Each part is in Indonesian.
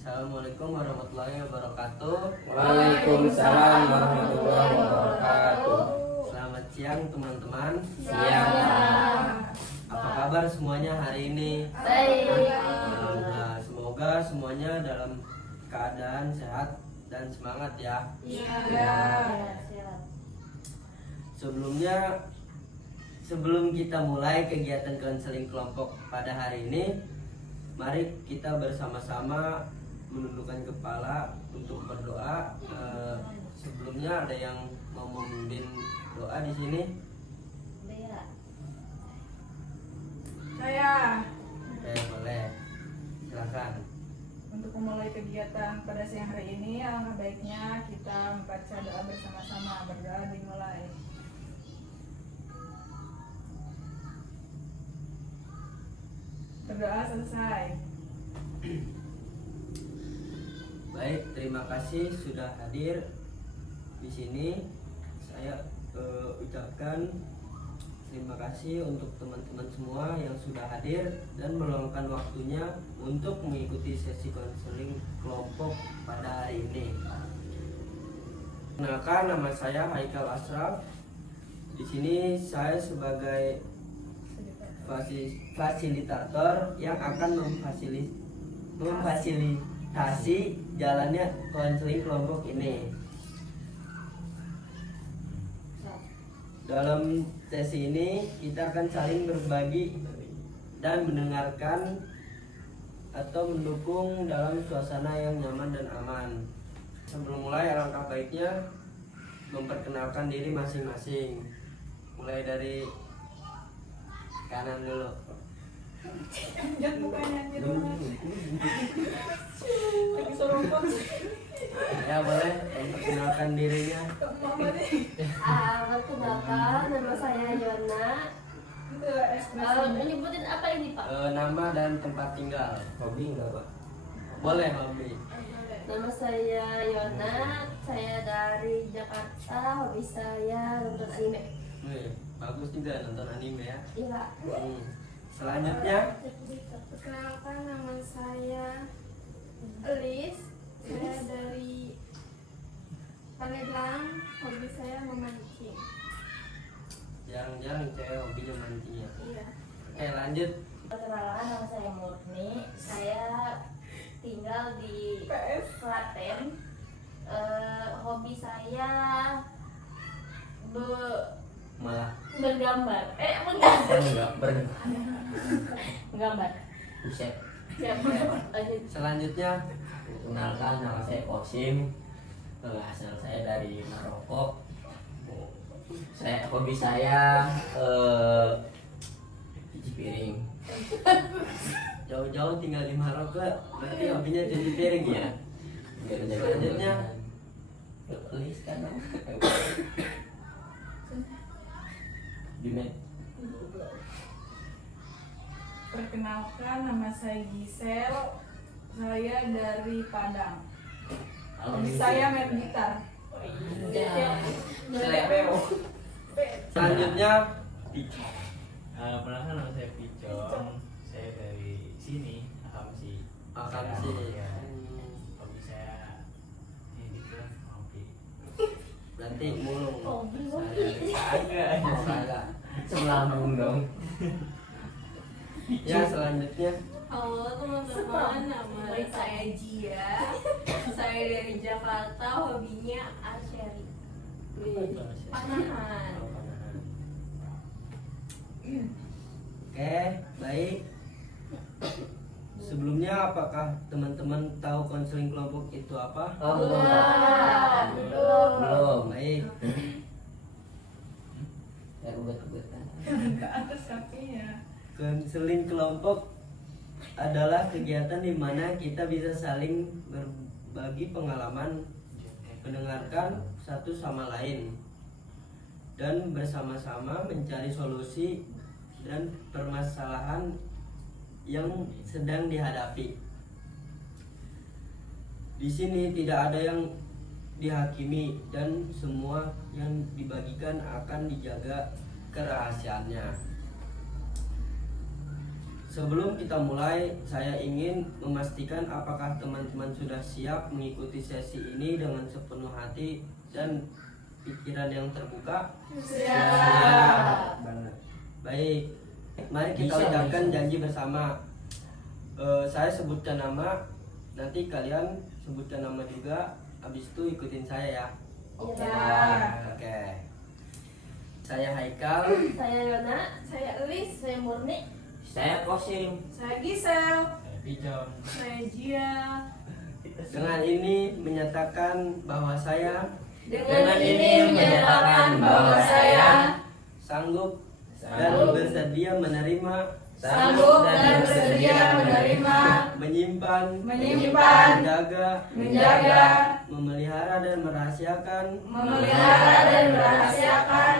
Assalamualaikum warahmatullahi wabarakatuh. Waalaikumsalam warahmatullahi wabarakatuh. Selamat siang teman-teman. Siang. Apa kabar semuanya hari ini? Baik. Alhamdulillah. Semoga semuanya dalam keadaan sehat dan semangat ya. Sebelum kita mulai kegiatan konseling kelompok pada hari ini, mari kita bersama-sama menundukkan kepala untuk berdoa. Sebelumnya ada yang mau memimpin doa di sini? Saya. Oke, boleh. Silakan. Untuk memulai kegiatan pada siang hari ini, alangkah baiknya kita membaca doa bersama-sama. Berdoa dimulai. Berdoa selesai. Baik, terima kasih sudah hadir di sini. Saya ucapkan terima kasih untuk teman-teman semua yang sudah hadir dan meluangkan waktunya untuk mengikuti sesi konseling kelompok pada hari ini. Kenalkan, nama saya Haikal Asraf. Di sini saya sebagai fasilitator yang akan memfasilitasi jalannya konseling kelompok ini. Dalam sesi ini kita akan saling berbagi dan mendengarkan atau mendukung dalam suasana yang nyaman dan aman. Sebelum mulai, alangkah baiknya memperkenalkan diri masing-masing. Mulai dari kanan dulu. Anjat mukanya, anjat mukanya. Lagi sorongkot. Ya, boleh memperkenalkan dirinya. Perkenalkan, nama saya Yona. Itu ekspresi. Menyebutin apa ini Pak? Nama dan tempat tinggal. Hobi enggak, Pak? Boleh, hobi. Nama saya Yona, saya dari Jakarta. Hobi saya nonton anime. Wih, bagus juga nonton anime ya. Iya. Selanjutnya, Perkenalkan, nama saya Elis. Saya dari Pandeglang. Hobi saya memancing. jarang-jarang cewek hobinya mancing ya. Iya. Oke, lanjut. Perkenalkan, nama saya Murni. Saya tinggal di Klaten. Hobi saya Malah menggambar. Menggambar. Buset. Siap. Lanjut. selanjutnya, Kenalkan, nama saya Kosim. Asal saya dari Maroko. Hobi saya cuci piring. jauh-jauh tinggal di Maroko, berarti hobinya cuci piring ya. Selanjutnya, Elis kan? Dimet. Perkenalkan, nama saya Gisel. Saya dari Padang. Hobi saya main gitar. selanjutnya, Perkenalkan, nama saya Picong. Saya dari sini, Akamsi. Akamsi. Ya, hobi saya ini gitu lah, hobi. berarti mulung. Agak. Agak. Selambung dong. Ya, selanjutnya, Halo teman-teman, nama saya Jia. Saya dari Jakarta. Hobinya archery. Panahan. oke, baik. Sebelumnya, apakah teman-teman tahu konseling kelompok itu apa? Belum. Baik. Ya ubet-ubetan. Ke atas kakinya. Konseling kelompok adalah kegiatan di mana kita bisa saling berbagi pengalaman, mendengarkan satu sama lain, dan bersama-sama mencari solusi dan permasalahan yang sedang dihadapi. Di sini tidak ada yang dihakimi dan semua yang dibagikan akan dijaga kerahasiaannya. Sebelum kita mulai, saya ingin memastikan apakah teman-teman sudah siap mengikuti sesi ini dengan sepenuh hati dan pikiran yang terbuka. Siap. Banget. Baik, mari kita Bisa, ucapkan bisa. janji bersama. Saya sebutkan nama, nanti kalian sebutkan nama juga. Habis itu ikutin saya ya. Oke. Oke. Saya Haikal. Saya Yona. Saya Elis. Saya Murni. Saya Kosim. Saya Gisel. Pijon. Saya Jia. Dengan ini menyatakan bahwa saya Dengan ini menyatakan bahwa saya sanggup dan bersedia menerima, Sanggup dan bersedia menerima, menyimpan, menyimpan, menjaga, menjaga, memelihara dan merahasiakan memelihara dan merahasiakan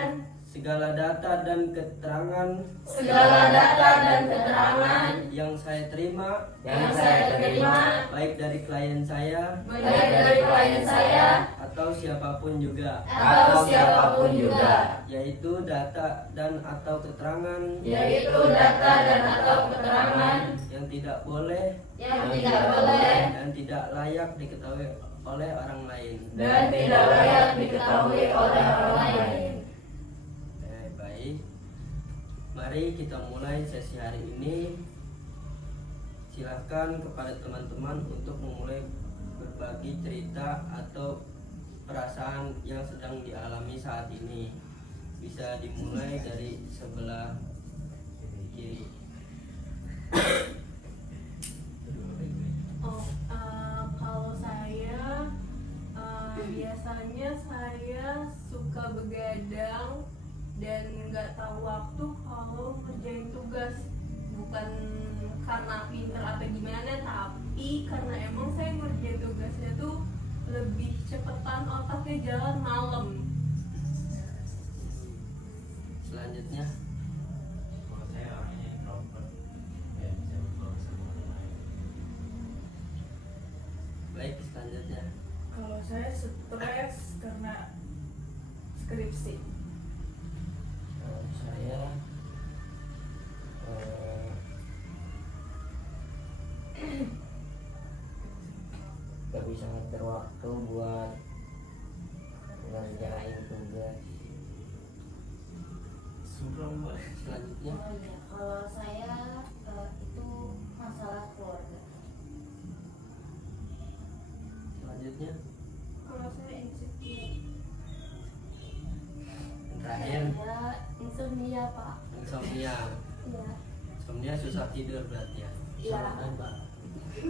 segala data dan keterangan segala data dan keterangan yang saya terima, yang saya terima, baik dari klien saya baik dari klien saya atau siapapun juga, atau siapapun juga, yaitu data dan atau keterangan yaitu data dan atau keterangan yang tidak boleh yang tidak boleh dan tidak layak diketahui oleh orang lain. dan tidak layak diketahui oleh orang lain. Baik, mari kita mulai sesi hari ini. Silakan kepada teman-teman untuk memulai berbagi cerita atau perasaan yang sedang dialami saat ini. Bisa dimulai dari sebelah kiri. Kalau saya biasanya saya suka begadang dan nggak tahu waktu kalau ngerjain tugas. Bukan karena pinter atau gimana, tapi karena emang saya ngerjain tugasnya tuh lebih cepetan, otaknya jalan malam. Selanjutnya, Kalau saya orangnya introvert, nggak bisa bergaul sama orang lain. baik selanjutnya. Kalau saya stres karena skripsi. Kalau saya gak bisa ngatur waktu buat ngerjain tugas. Suram banget. Selanjutnya, Oh iya, kalau saya itu masalah keluarga. selanjutnya, Kalau saya insecure. terakhir Saya insomnia, Pak. insomnia. Iya. Insomnia susah tidur berarti ya. Iya.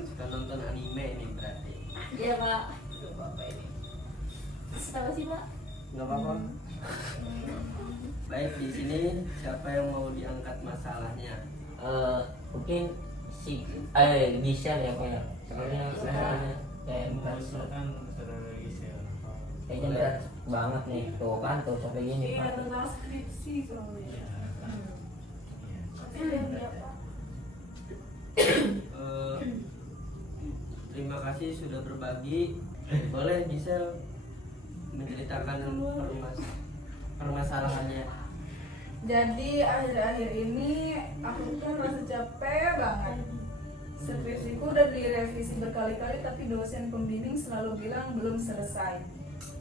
Suka nonton anime nih berarti. Iya, Pak. Gak apa-apa ini. Kenapa sih, Pak? Nggak apa-apa. Baik, di sini siapa yang mau diangkat masalahnya? Mungkin si Gisel ya Pak ya. Soalnya masalahnya kayak berat, Misalkan saudara Gisel. kayaknya berat banget nih. Tuh kan tuh sampai gini Iya, Pak. tentang skripsi soalnya. Iya, kan. Iya. Iya, Pak. Eh, terima kasih sudah berbagi. Boleh Gisel menceritakan permasalahannya. Jadi akhir-akhir ini aku tuh merasa capek banget. Skripsiku udah direvisi berkali-kali tapi dosen pembimbing selalu bilang belum selesai.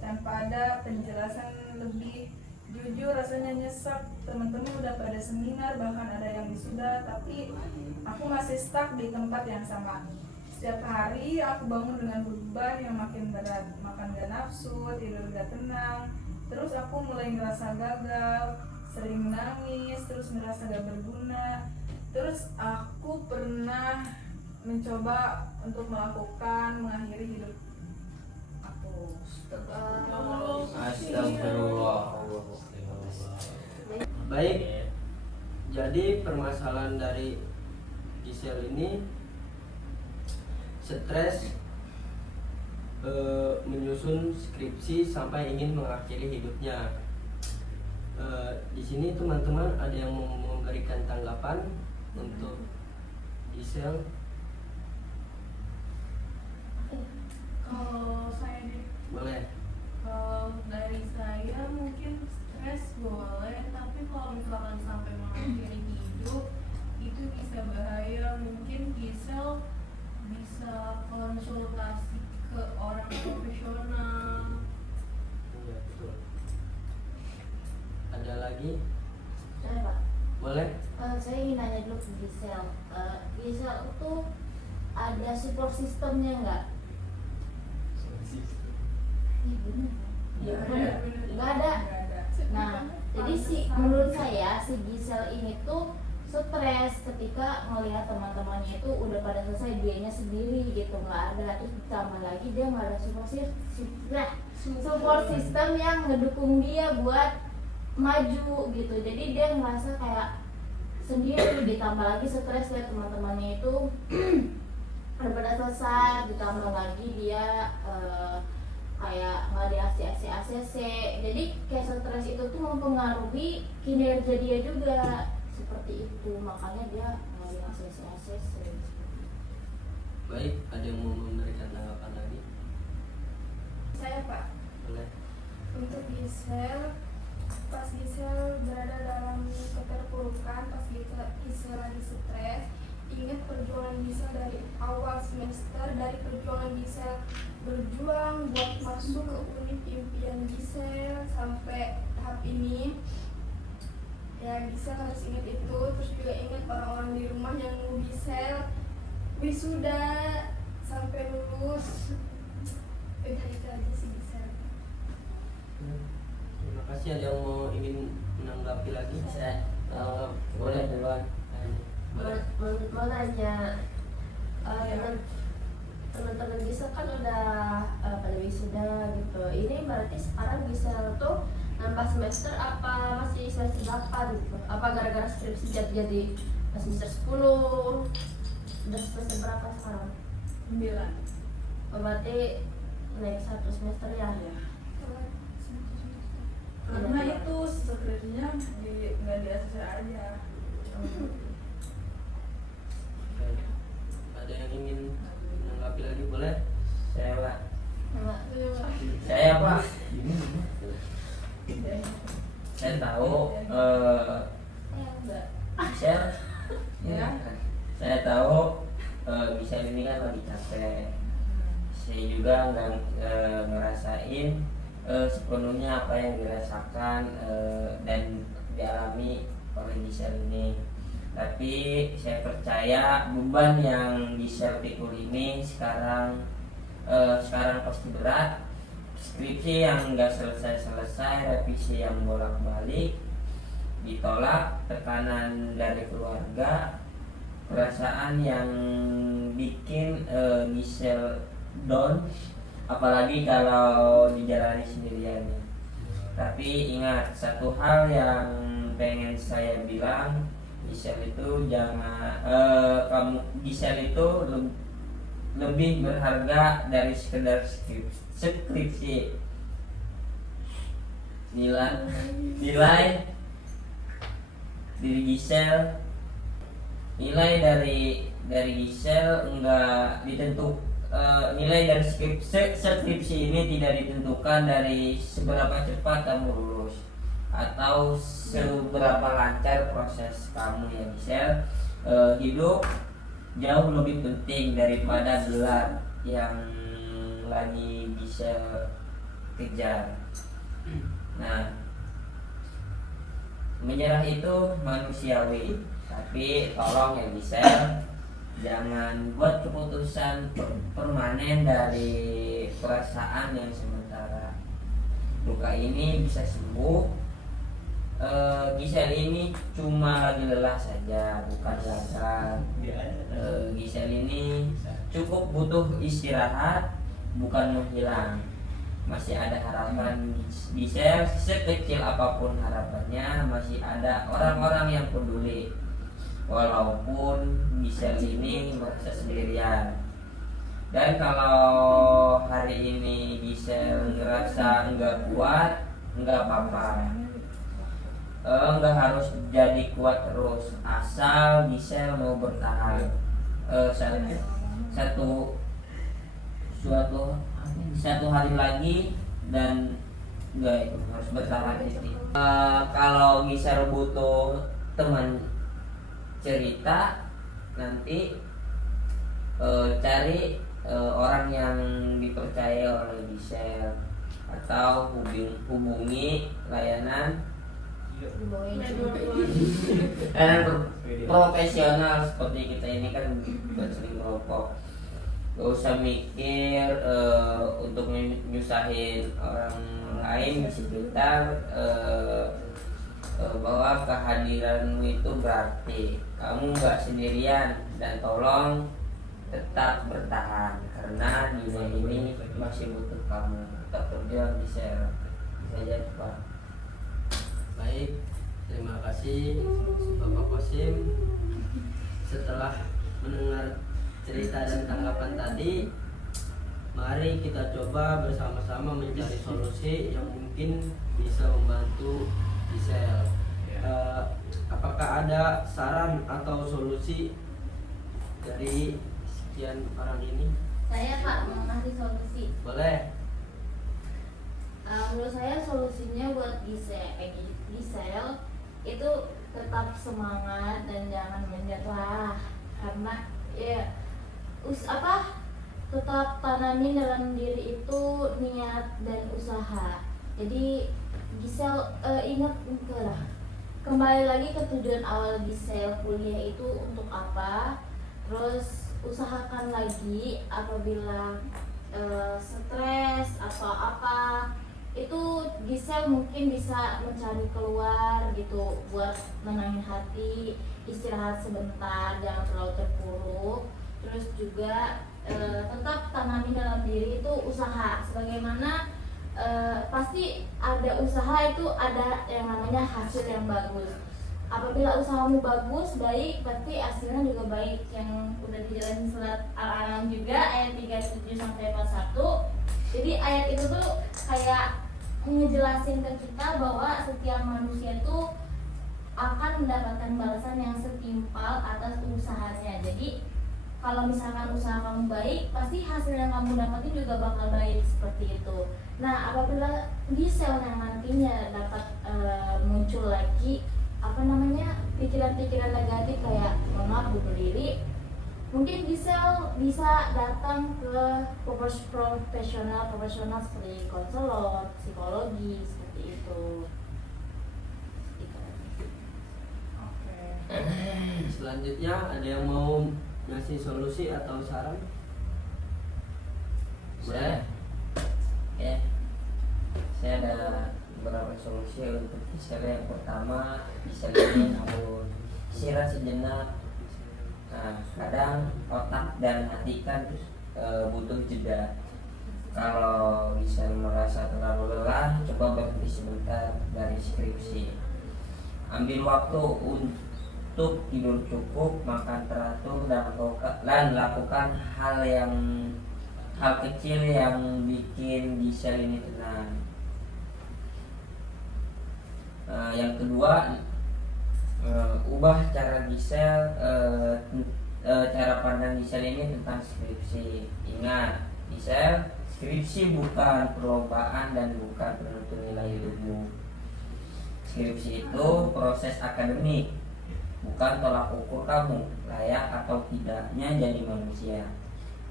Tanpa ada penjelasan lebih jujur rasanya nyesek. Teman-teman udah pada seminar, bahkan ada yang wisuda, tapi aku masih stuck di tempat yang sama. Setiap hari aku bangun dengan beban yang makin berat, makan gak nafsu, tidur gak tenang. Terus aku mulai ngerasa gagal, sering nangis, terus merasa gak berguna. Terus aku pernah mencoba untuk mengakhiri hidup aku. Astagfirullah. Baik, jadi permasalahan dari Gisel ini stres, menyusun skripsi sampai ingin mengakhiri hidupnya. Di sini teman-teman ada yang mau memberikan tanggapan untuk Gisel? Kalau saya Boleh. Kalau dari saya mungkin stres boleh, tapi kalau misalkan sampai mengakhiri hidup itu bisa bahaya. profesional. Iya betul. Ada lagi? Saya Pak, Boleh? saya ingin nanya dulu ke Gisel. Gisel itu ada support sistemnya nggak? Iya benar. Iya, Benar. Nggak ada. Nggak ada. Nah, jadi menurut saya si Gisel ini tuh stres ketika melihat teman-temannya itu udah pada selesai, dianya sendiri gitu nggak ada. Terus ditambah lagi dia nggak ada support system yang ngedukung dia buat maju gitu. Jadi dia ngerasa kayak sendiri, ditambah lagi stres lihat teman-temannya itu udah pada selesai, ditambah lagi dia kayak nggak di ACC, jadi kayak stres itu tuh mempengaruhi kinerja dia juga seperti itu, makanya dia nggak di ACC. Baik, ada yang mau memberikan tanggapan lagi? Saya Pak, Boleh. Untuk Gisel, pas Gisel berada dalam keterpurukan, pas Gisel lagi stres, ingat perjuangan Gisel dari awal semester, dari perjuangan Gisel berjuang buat masuk ke univ impian Gisel sampai tahap ini. Ya, Gisel harus ingat itu. Terus juga ingat orang-orang di rumah yang nunggu Gisel wisuda sampai lulus. Udah itu aja sih Gisel. Terima kasih. Ada yang mau ingin menanggapi lagi? Saya boleh duluan. Boleh. Mau nanya, Iya. teman-teman Gisel kan udah pada wisuda gitu. Ini berarti sekarang Gisel tuh nambah semester apa masih semester 8 gitu? Apa gara-gara skripsi jadi semester 10? Udah semester berapa sekarang? 9. Berarti naik 1 semester ya? Karena itu skripsinya nggak di ACC aja. Baik. Ada yang ingin menanggapi lagi? Boleh. Saya Pak. Enggak. Saya Pak. Saya tahu Gisel. Ya. Saya tahu Gisel ini kan lagi capek. Saya juga nggak ngerasain sepenuhnya apa yang dirasakan dan dialami oleh Gisel ini. Tapi saya percaya beban yang Gisel pikul ini sekarang pasti berat. Skripsi yang nggak selesai, revisi yang bolak-balik, ditolak, tekanan dari keluarga, perasaan yang bikin Gisel down, apalagi kalau dijalani sendirian. Tapi ingat satu hal yang pengen saya bilang, Gisel itu Gisel itu lebih berharga dari sekedar skripsi. Nilai diri Gisel, nilai dari Gisel enggak ditentu. Nilai dari skripsi ini tidak ditentukan dari seberapa cepat kamu lulus atau seberapa lancar proses kamu ya Gisel. Hidup jauh lebih penting daripada gelar yang lagi bisa kejar. Nah, menyerah itu manusiawi, tapi tolong ya Gisel, jangan buat keputusan permanen dari perasaan yang sementara. Luka ini bisa sembuh. Gisel ini cuma lagi lelah saja, bukan gagal. Gisel ini cukup butuh istirahat, bukan menghilang. Masih ada harapan Gisel, sekecil apapun harapannya, masih ada orang-orang yang peduli. Walaupun Gisel ini merasa sendirian. Dan kalau hari ini Gisel ngerasa nggak kuat, nggak apa-apa. Nggak harus jadi kuat terus, asal Gisel mau bertahan. Satu hari lagi dan enggak, itu harus bertahan titik. Kalau Gisel butuh teman cerita, nanti cari orang yang dipercaya dipercaya oleh Gisel, atau hubungi layanan profesional seperti kita ini kan bukan sering merokok. Gak usah mikir untuk nyusahin orang lain di sekitar, bahwa kehadiranmu itu berarti kamu gak sendirian, dan tolong tetap bertahan karena dunia ini masih butuh kamu. Tetap berjuang di share saja Pak. Baik, terima kasih Bapak Kosim. Setelah mendengar cerita dan tanggapan tadi, mari kita coba bersama-sama mencari solusi yang mungkin bisa membantu Gisel. Apakah ada saran atau solusi dari sekian orang ini? Saya Pak mau ngasih solusi. Boleh. Menurut saya solusinya buat Gisel itu tetap semangat dan jangan menyerah, karena ya tetap tanami dalam diri itu niat dan usaha. Jadi Gisel ingat lah, kembali lagi ke tujuan awal Gisel kuliah itu untuk apa, terus usahakan lagi apabila stres atau apa itu Gisel mungkin bisa mencari keluar gitu buat menenangin hati, istirahat sebentar, jangan terlalu terpuruk. Terus juga tetap tanami dalam diri itu usaha, sebagaimana pasti ada usaha itu ada yang namanya hasil yang bagus. Apabila usahamu bagus, baik, berarti hasilnya juga baik. Yang udah dijelasin surat Al-An'am juga ayat 37 sampai 41. Jadi ayat itu tuh kayak ngejelasin ke kita bahwa setiap manusia itu akan mendapatkan balasan yang setimpal atas usahanya. Jadi kalau misalkan usaha kamu baik, pasti hasil yang kamu dapatin juga bakal baik seperti itu. Nah, apabila Gisel yang nantinya dapat muncul lagi pikiran-pikiran negatif kayak maaf bunuh diri, mungkin Gisel bisa datang ke profesional seperti konselor, psikologi seperti itu. Oke. Selanjutnya ada yang mau ngasih solusi atau saran? Saya ada beberapa solusi untuk Gisel. Yang pertama, Gisel ini harus istirahat sejenak. Nah, kadang otak dan hati kan butuh jeda. Kalau Gisel merasa terlalu lelah, coba berhenti sebentar dari skripsi. Ambil waktu untuk tidur cukup, makan teratur, dan lakukan hal kecil yang bikin Gisel ini tenang. Yang kedua, ubah cara Gisel, cara pandang Gisel ini tentang skripsi. Ingat, Gisel, skripsi bukan perlombaan dan bukan penentu nilai hidupmu. Skripsi itu proses akademik, bukan tolak ukur kamu layak atau tidaknya jadi manusia.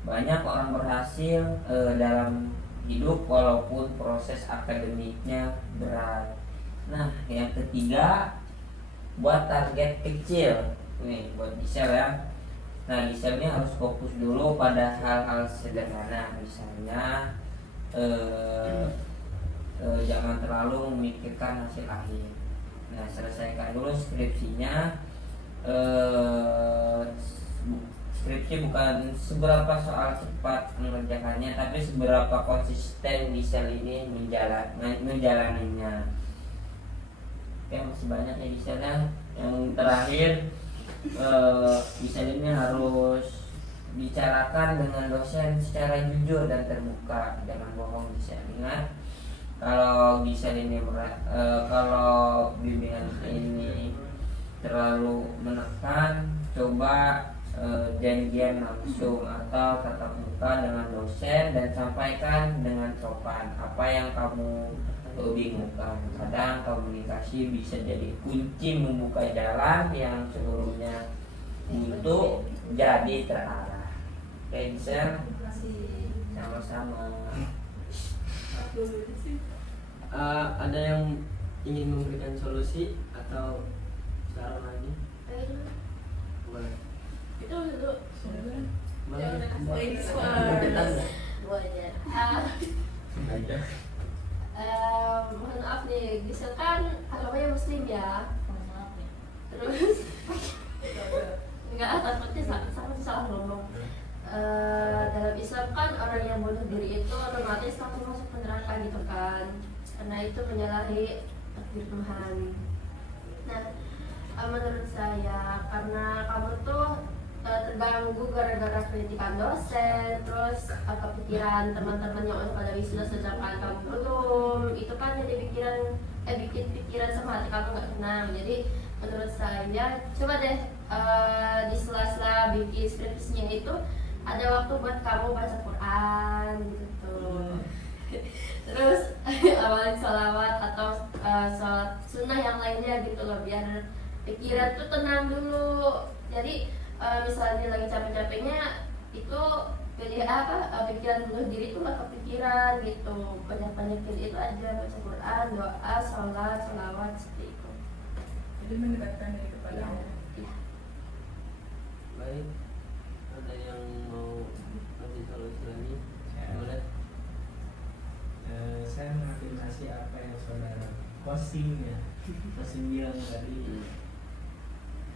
Banyak orang berhasil dalam hidup walaupun proses akademiknya berat. Nah, yang ketiga, buat target kecil nih buat Gisel ya. Nah, Gisel ini harus fokus dulu pada hal-hal sederhana, misalnya jangan terlalu memikirkan hasil akhir. Nah, selesaikan dulu skripsinya. Skripsi bukan seberapa soal cepat mengerjakannya, tapi seberapa konsisten Gisel ini menjalaninya. Oke, masih banyak ya Gisel. Yang terakhir, Gisel ini harus bicarakan dengan dosen secara jujur dan terbuka, jangan bohong Gisel. Ingat, kalau Gisel ini kalau bimbingan ini terlalu menekan, coba janjian langsung atau tatap muka dengan dosen dan sampaikan dengan sopan apa yang kamu bingungkan. Kadang komunikasi bisa jadi kunci membuka jalan yang sebelumnya untuk jadi terarah. Oke, Gisel, Sama-sama. Ada yang ingin memberikan solusi atau saran lagi? Boleh. Itu dulu. Boleh. Ladies Deketan. first. Gua aja. Sengaja. Mohon maaf nih, Gisel kan agamanya muslim ya. Maaf ya. Terus enggak takutnya salah ngomong. Dalam Islam kan orang yang bunuh diri itu otomatis langsung masuk neraka gitu kan, karena itu menyalahi takdir Tuhan. Nah, menurut saya karena kamu tuh terganggu gara-gara kritikan dosen, terus kepikiran teman-teman yang udah pada wisuda sedangkan kamu belum, itu kan jadi bikin pikiran sama hati kamu nggak tenang. Jadi menurut saya coba deh di sela-sela bikin skripsinya itu ada waktu buat kamu baca Quran gitu. Terus awalin sholawat atau sholat sunnah yang lainnya gitu loh, biar pikiran tuh tenang dulu. Jadi misalnya lagi capek-capeknya itu pikiran bunuh diri itu nggak kepikiran gitu. Banyak-banyak itu aja, baca Quran, doa, sholat, sholawat seperti itu. Jadi mendekatkan diri kepada Allah. Iya. Baik. Ada yang mau kasih solusi lagi? Boleh. Saya mengafirmasi apa yang saudara Kosim bilang tadi.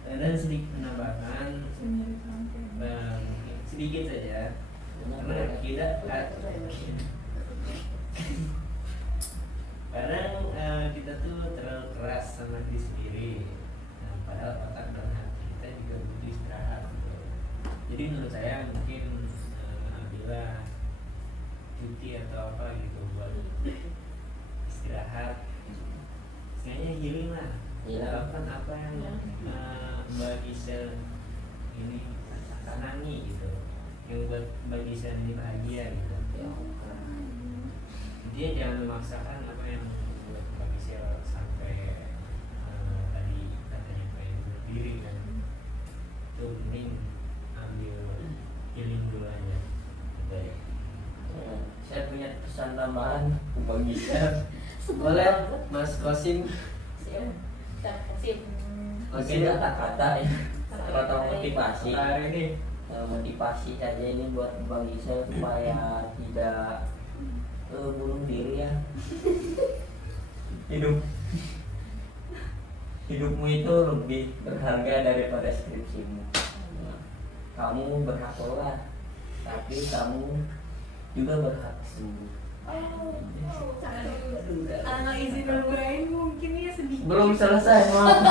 Dan sedikit penambahan, sedikit saja, karena kita tuh terlalu keras sama diri sendiri, padahal otak dan hati kita juga butuh istirahat gitu. Jadi menurut saya mungkin ambillah cuti atau apa gitu buat istirahat, kayaknya healing lah. Lakukan apa yang Mbak Gisel ini tanami gitu, yang buat Mbak Gisel ini bahagia gitu. Dia jangan memaksakan apa yang buat Mbak Gisel sampai tadi katanya pengen bunuh diri kan. Itu mending ambil healing dulu aja. Gitu ya. Saya punya pesan tambahan untuk Gisel. Boleh, Mas Kosim. Mungkin kata-kata ya, atau motivasi. Hari ini Motivasi saja ini buat Bang Gisel supaya tidak bunuh diri ya. Hidupmu itu lebih berharga daripada skripsimu. Kamu berhak sholat, tapi kamu juga berhak sembuh. Izin bermain mungkin ya sedikit. Belum selesai, maaf.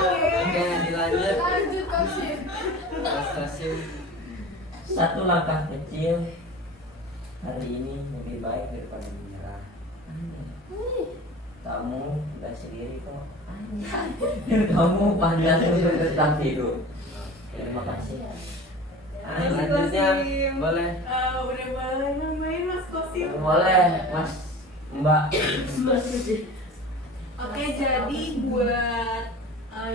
Oke, dilanjut. Lanjut Kosim. Mas Kosim. Satu langkah kecil hari ini lebih baik daripada menyerah. Kamu tidak sendiri kok. Dan kamu pantas untuk tetap hidup. Terima kasih. Selanjutnya boleh. Udah boleh main Mas Kosim. Boleh, Mas, Mbak. Oke, jadi buat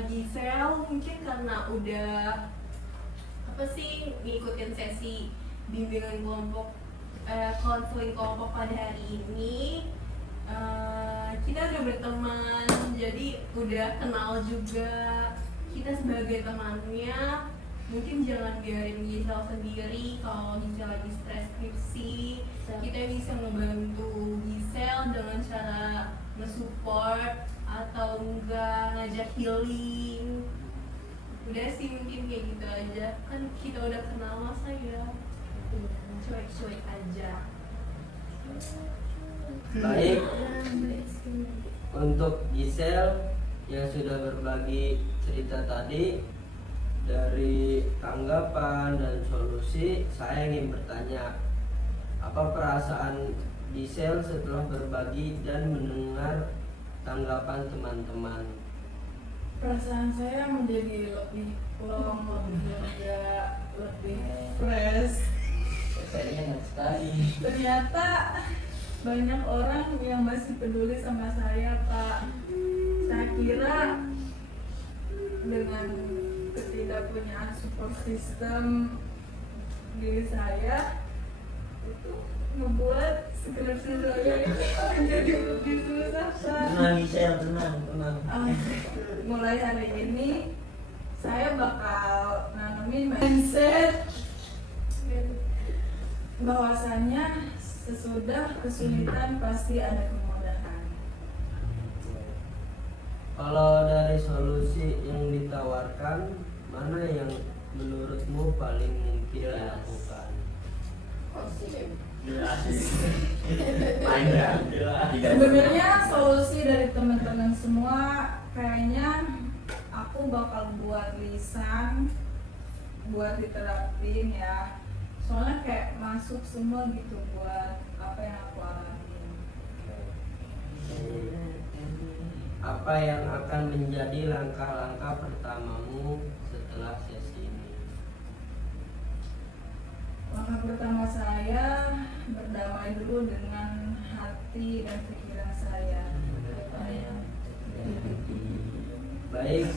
Gisel mungkin karena udah ngikutin sesi bimbingan kelompok konseling kelompok pada hari ini, kita udah berteman, jadi udah kenal juga. Kita sebagai temannya mungkin jangan biarin Gisel sendiri. Kalau Gisel lagi stres skripsi, kita bisa ngebantu Gisel dengan cara nge-support atau enggak ngajak healing. Udah sih mungkin kayak gitu aja, kan kita udah kenal masa ya cuek-cuek aja. Baik. Untuk Gisel yang sudah berbagi cerita tadi, dari tanggapan dan solusi, saya ingin bertanya, apa perasaan Gisel setelah berbagi dan mendengar tanggapan teman-teman? Perasaan saya menjadi lebih plong, lebih lega, lebih fresh. Saya enak sekali. Ternyata banyak orang yang masih peduli sama saya, Pak. Saya kira dengan ketidakpunyaan support system diri saya itu ngebuat skripsi saya ini menjadi lebih susah, Kak. Tenang Gisel, tenang. Mulai hari ini saya bakal nanamin mindset bahwasannya sesudah kesulitan pasti ada kemudahan. Kalau dari solusi yang ditawarkan, mana yang menurutmu paling mungkin dilakukan? Sebenarnya solusi dari teman-teman semua kayaknya aku bakal buat lisan buat diterapin ya. Soalnya kayak masuk semua gitu buat apa yang aku alamin. Apa yang akan menjadi langkah-langkah pertamamu setelah sesi ini? Langkah pertama saya berdamai dulu dengan hati dan pikiran saya. Baik,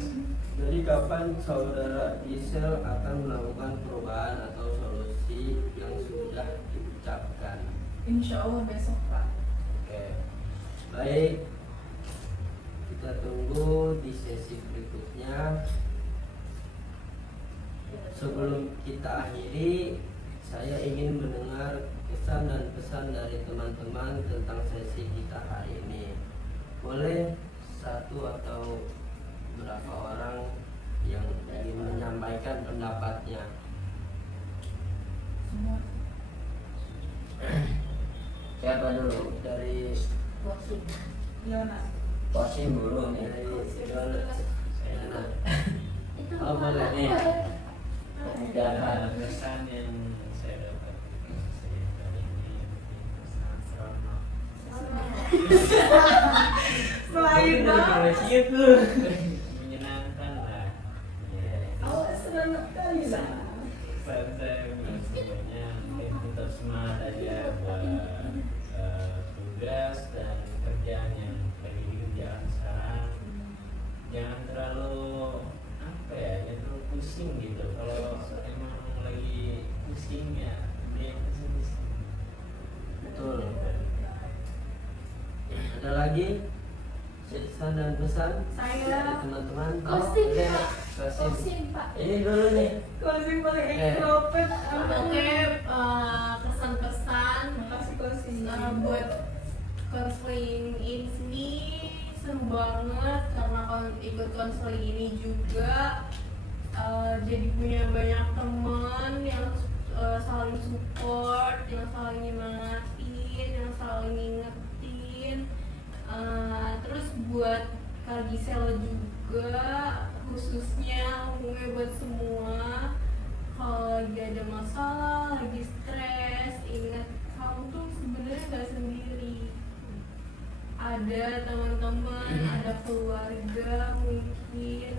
dari kapan saudara Gisel akan melakukan perubahan atau solusi yang sudah diucapkan? Insya Allah besok, Pak. Oke. Baik, kita tunggu di sesi berikutnya. Sebelum kita akhiri, saya ingin mendengar kesan dan pesan dari teman-teman tentang sesi kita hari ini. Boleh satu atau berapa orang yang ingin menyampaikan pendapatnya? Semua. Siapa dulu? Dari Yona. Posisi dulu nih. dari Yana. Oh, boleh nih. Dan kesan yang saya dapat dari ini kesan seronok. Selain banget. Menyenangkan lah. Ya. Oh, seronok kali lah. Pesan saya sebenarnya mungkin tetap semangat aja buat tugas dan kerjaan yang lagi dikerjakan sekarang. Jangan terlalu apa ya, jangan terlalu pusing gitu. Kalau emang lagi pusing ya dia pusing. Betul. Ada lagi pesan dan pesan Saya dari teman-teman? closing, Oke, Pak. closing. Closing, Pak. Ini dulu nih. Closing pakai Eh. ekstrovert. Oke, kesan-pesan Kasih closing. buat konseling ini seru banget karena ikut konseling ini juga jadi punya banyak teman yang saling support, yang saling nyemangatin, yang saling ngingetin. Terus buat Kak Gisel juga khususnya umumnya buat semua, kalau lagi ada masalah, lagi stres, ingat kamu tuh sebenarnya gak sendiri. Ada teman-teman, ada keluarga mungkin,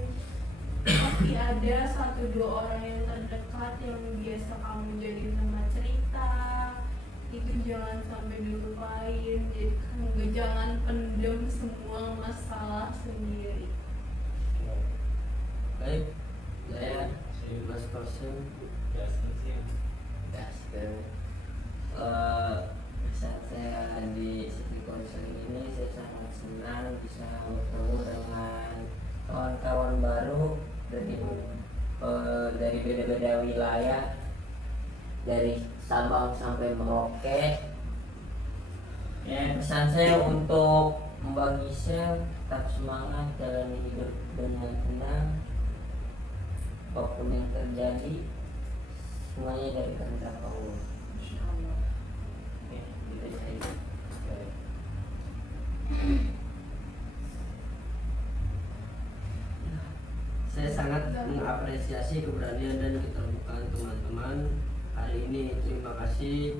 pasti ada 1-2 orang yang terdekat yang biasa kamu jadi teman cerita. Itu jangan sampai dilupain, jangan pendem semua masalah sendiri. Baik, saya Mas Kosim. Gas mesin. Saat saya di sesi konseling ini, saya sangat senang bisa bertemu dengan kawan-kawan baru dari beda-beda wilayah, dari Sabang sampai Merauke. Ya, pesan saya untuk Mbak Gisel, tetap semangat, jalani hidup dengan tenang. Apapun yang terjadi, semuanya dari kehendak Allah. Oke, gitu saja. Saya sangat mengapresiasi keberanian dan keterbukaan teman-teman hari ini. Terima kasih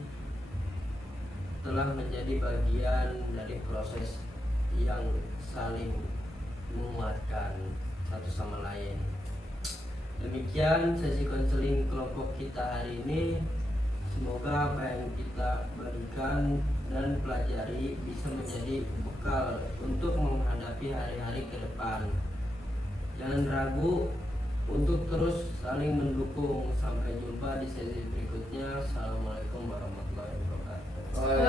telah menjadi bagian dari proses yang saling menguatkan satu sama lain. Demikian sesi konseling kelompok kita hari ini. Semoga apa yang kita berikan dan pelajari bisa menjadi bekal untuk menghadapi hari-hari ke depan. Jangan ragu untuk terus saling mendukung. Sampai jumpa di sesi berikutnya. Assalamualaikum warahmatullahi wabarakatuh. Wah.